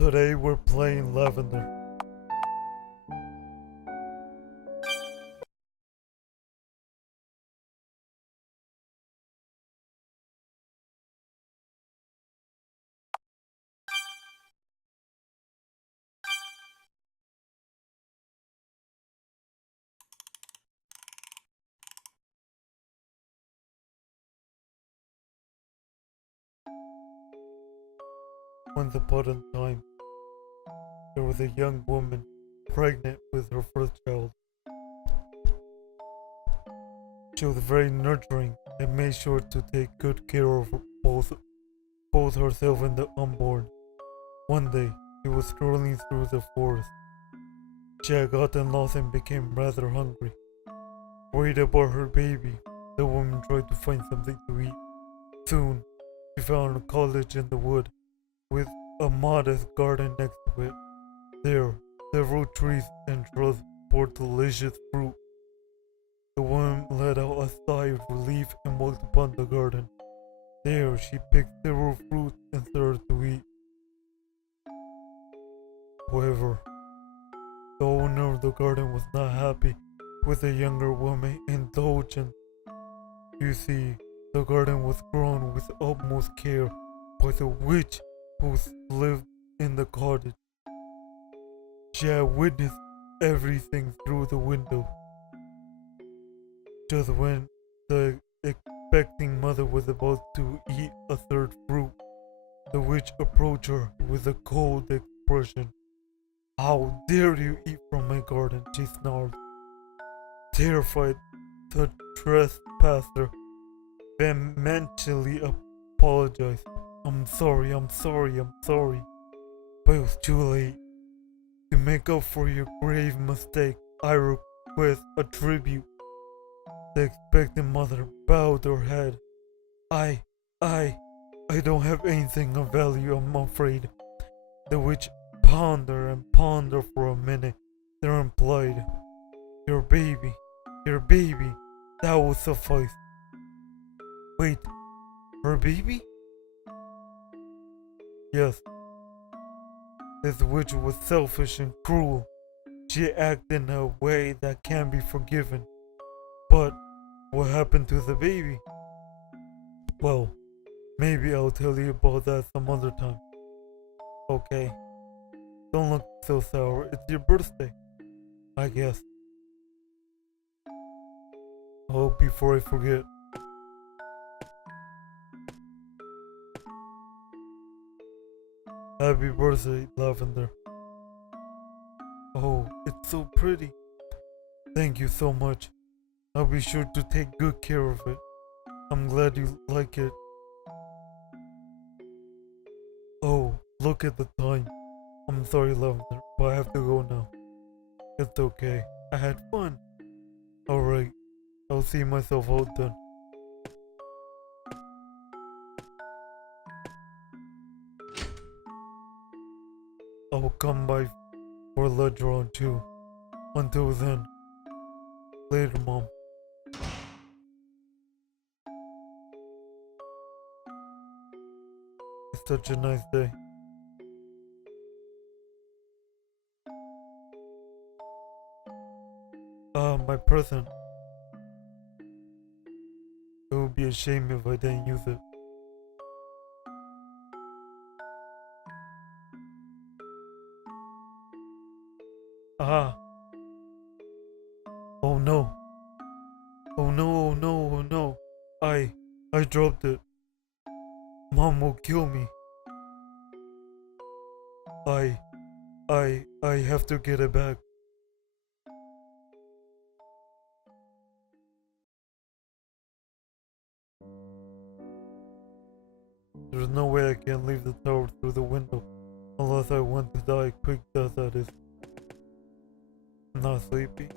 Today we're playing Lavender. Once upon a time, there was a young woman pregnant with her first child. She was very nurturing and made sure to take good care of both herself and the unborn. One day, she was strolling through the forest. She had gotten lost and became rather hungry. Worried about her baby, the woman tried to find something to eat. Soon, she found a cottage in the wood with a modest garden next to it. There, several trees and shrubs bore delicious fruit. The woman let out a sigh of relief and walked upon the garden. There, she picked several fruits and started to eat. However, the owner of the garden was not happy with the younger woman's indulgence. You see, the garden was grown with utmost care by the witch who lived in the cottage. She had witnessed everything through the window. Just when the expecting mother was about to eat a third fruit, the witch approached her with a cold expression. "How dare you eat from my garden?" she snarled. Terrified, the trespasser vehemently apologized. I'm sorry, I'm sorry, I'm sorry. But it was too late. To make up for your grave mistake, I request a tribute. The expectant mother bowed her head. I, I, I don't have anything of value, I'm afraid. The witch pondered and pondered for a minute, then replied, your baby, that will suffice. Wait, her baby? Yes, this witch was selfish and cruel. She acted in a way that can't be forgiven. But what happened to the baby? Well, maybe I'll tell you about that some other time. Okay, don't look so sour. It's your birthday, I guess. Oh, before I forget, happy birthday, Lavender. Oh, it's so pretty. Thank you so much. I'll be sure to take good care of it. I'm glad you like it. Oh, look at the time. I'm sorry, Lavender, but I have to go now. It's okay. I had fun. Alright, I'll see myself out then. I'll come by for later on too. Until then, later, Mom. It's such a nice day. My present. It would be a shame if I didn't use it. Ah! Oh no! Oh no! Oh no! Oh no! I dropped it. Mom will kill me. I, I have to get it back. There's no way I can leave the tower through the window. Unless I want to die quick death, that is. I'm not sleepy.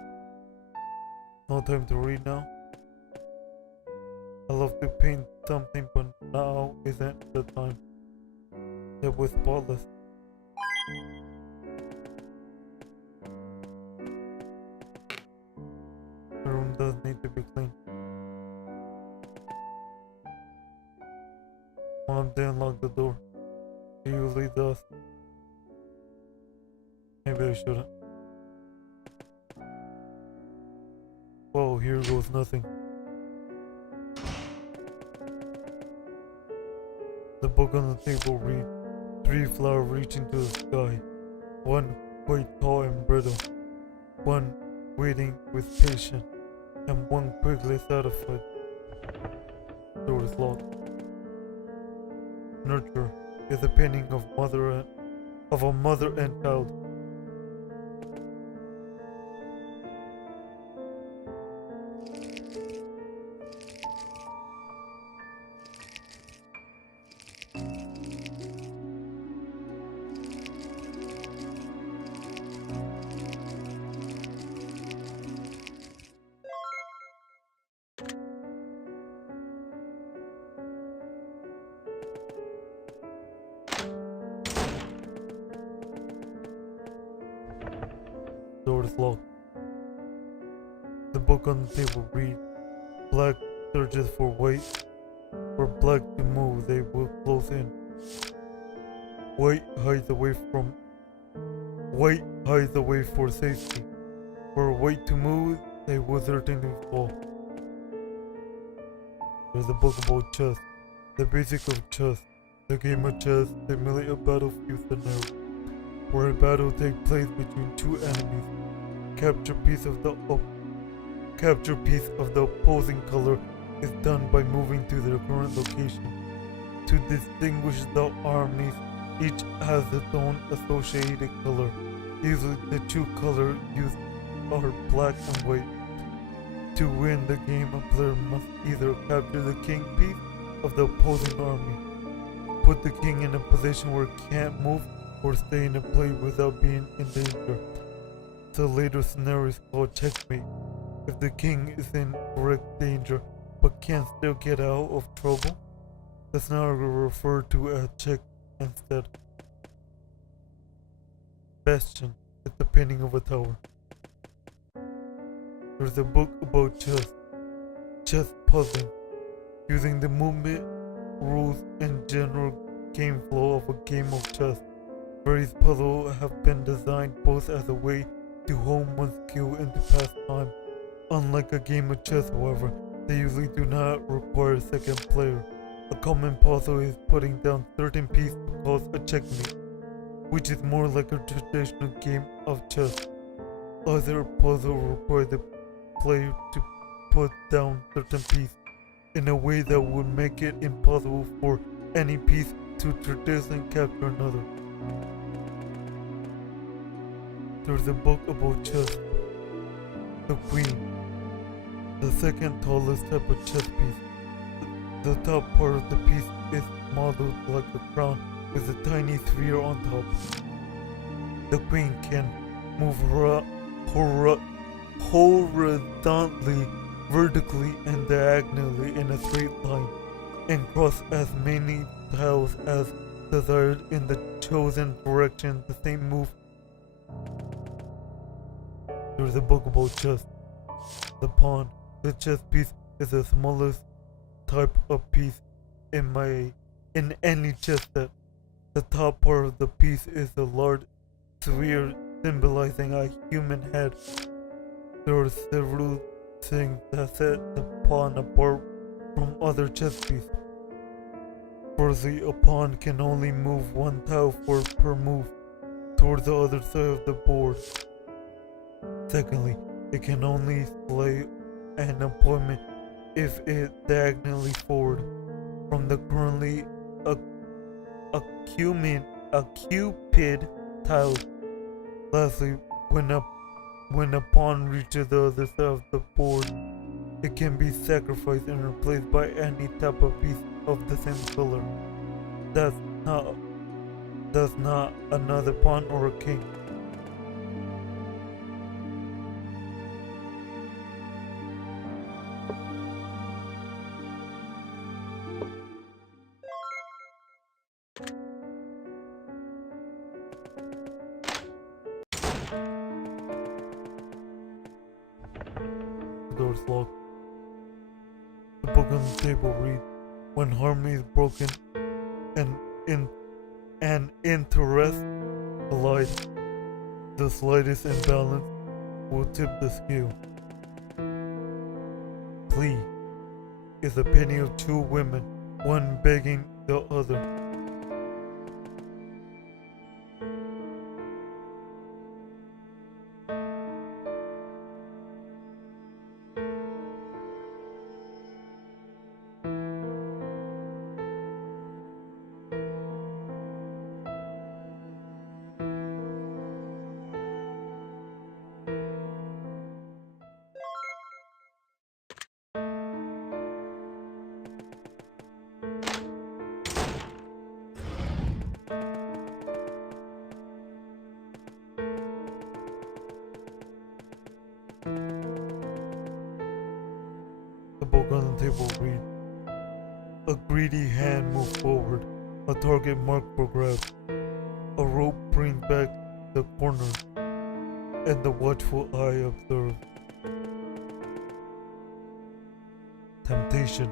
No time to read now. I love to paint something, but now isn't the time. It was spotless. The room does need to be cleaned. Mom didn't lock the door. She usually does. Maybe I shouldn't. Whoa, here goes nothing. The book on the table reads, 3 flowers reaching to the sky. 1 quite tall and brittle. 1 waiting with patience. And 1 quickly satisfied. Door is locked. Nurture is a painting of a mother and child. Door is locked. The book on the table reads, black searches for white. For black to move, they will close in. White hides away for safety. For white to move, they will certainly fall. There's a book about chess. The basic of chess. The game of chess simulates a battlefield scenario, where a battle takes place between 2 enemies. Capture piece of the opposing color is done by moving to their current location. To distinguish the armies, each has its own associated color. Usually the 2 colors used are black and white. To win the game, a player must either capture the king piece of the opposing army, put the king in a position where it can't move, or stay in a place without being in danger. The later scenario is called checkmate. If the king is in direct danger but can still get out of trouble, the scenario is referred to as check instead. Bastion is the painting of a tower. There's a book about chess puzzling, using the movement, rules, and general game flow of a game of chess. Various puzzles have been designed both as a way to hone one's skill and to pass time. Unlike a game of chess, however, they usually do not require a second player. A common puzzle is putting down certain pieces to cause a checkmate, which is more like a traditional game of chess. Other puzzles require the player to put down certain pieces in a way that would make it impossible for any piece to traditionally capture another. There's a book about chess. The queen, the second tallest type of chess piece. The top part of the piece is modeled like a crown with a tiny sphere on top. The queen can move horizontally, vertically, and diagonally in a straight line, and cross as many tiles as desired in the chosen direction. The same move. There's a book about chess. The pawn, the chess piece, is the smallest type of piece in any chess set. The top part of the piece is a large sphere symbolizing a human head. There are several things that set the pawn apart from other chess pieces. Firstly, a pawn can only move 1 tile per move towards the other side of the board. Secondly, it can only slay an opponent if it diagonally forward from the currently occupied tile. Lastly, when a pawn reaches the other side of the board, it can be sacrificed and replaced by any type of piece of the same color. That's not another pawn or a king. The door is locked. The book on the table reads, when harmony is broken and interest collide, The slightest imbalance will tip the scale. Plea is a penny of two women, one begging the other. The book on the table reads, a greedy hand moved forward, a target marked for grab. A rope brings back the corner, and the watchful eye observed. Temptation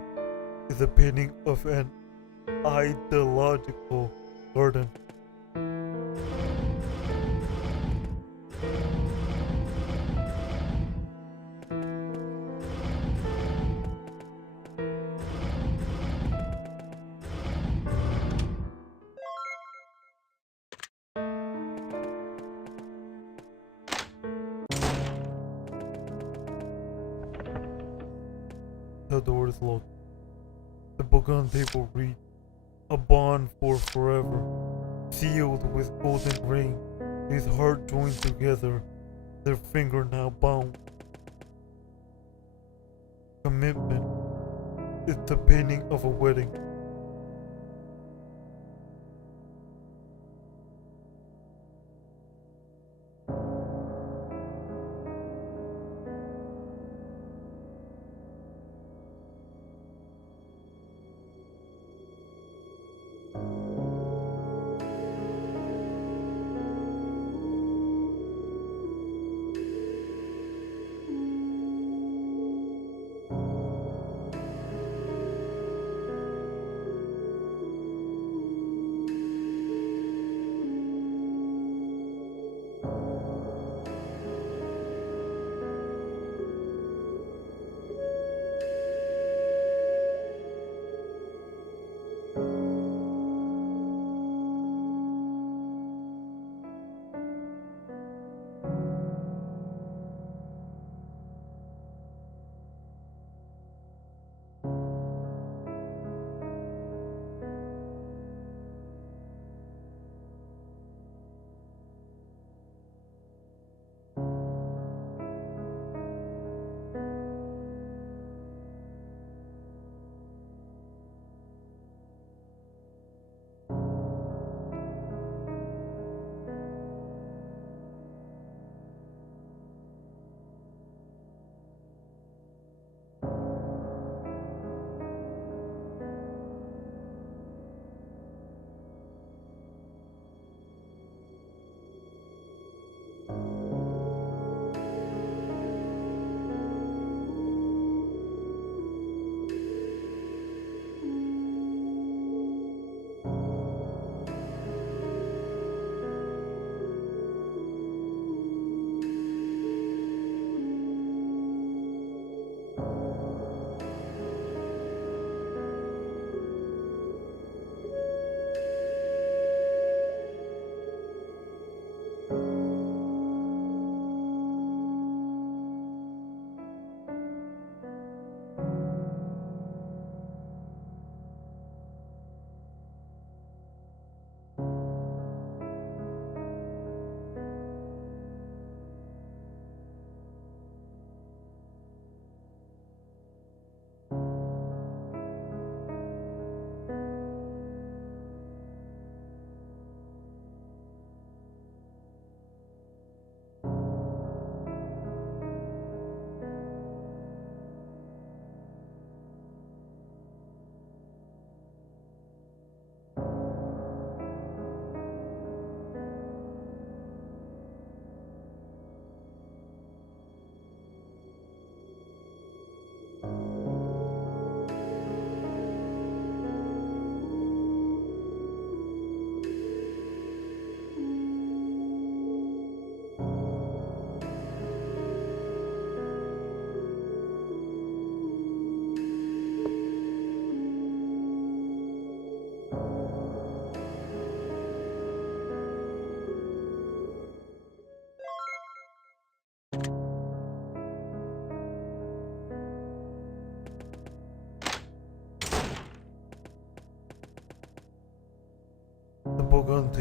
is a painting of an ideological garden. The door is locked. The book on the table reads, a bond for forever, sealed with golden ring, his heart joined together, their finger now bound. Commitment is the painting of a wedding.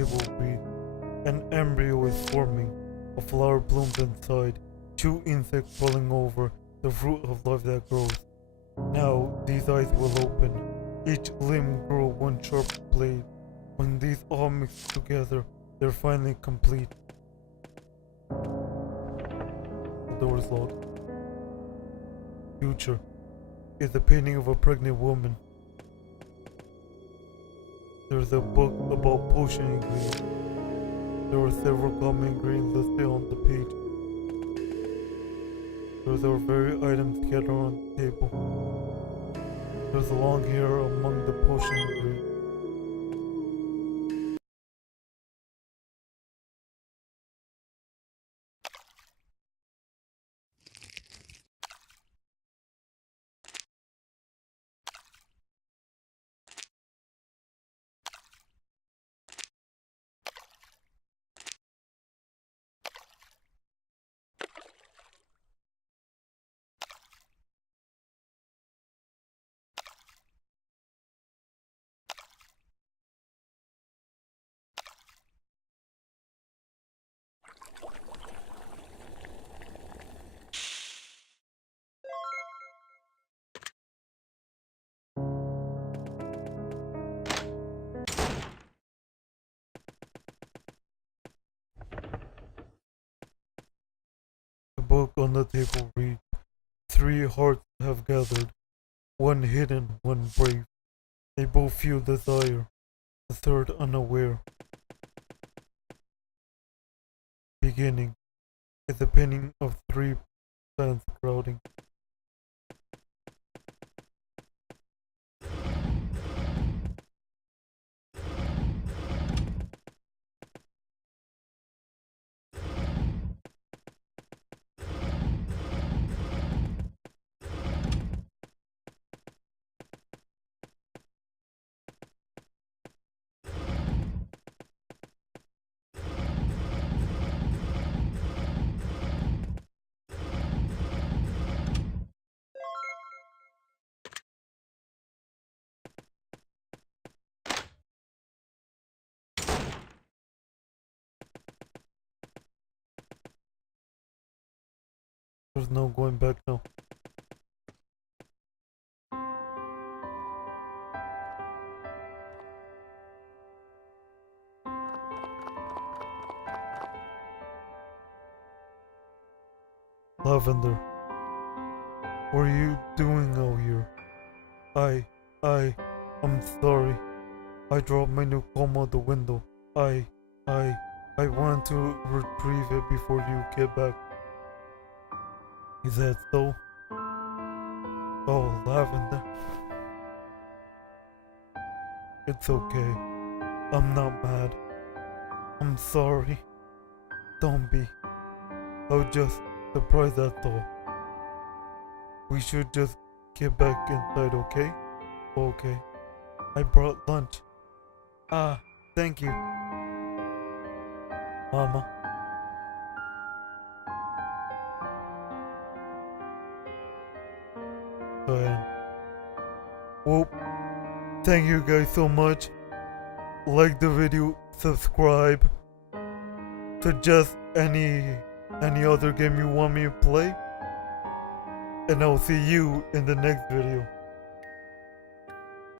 table reads, an embryo is forming. A flower blooms inside, 2 insects falling over, the fruit of life that grows. Now these eyes will open, each limb grow 1 sharp blade. When these all mix together, they're finally complete. The door is locked. Future is a painting of a pregnant woman. There's a book about potion ingredients. There are several common ingredients listed on the page. There's our very items scattered on the table. There's long hair among the potion ingredients. The book on the table reads, 3 hearts have gathered, 1 hidden, 1 brave. They both feel desire, the third unaware. Beginning is a painting of 3 plants crowding. There's no going back now. Lavender, what are you doing out here? I'm sorry. I dropped my new comb out the window. I wanted to retrieve it before you get back. Is that so? Oh, Lavender. It's okay. I'm not mad. I'm sorry. Don't be. I was just surprised, that's all. We should just get back inside, okay? Okay. I brought lunch. Ah, thank you, Mama. Go ahead. Well, thank you guys so much. Like the video, subscribe. Suggest any other game you want me to play. And I'll see you in the next video.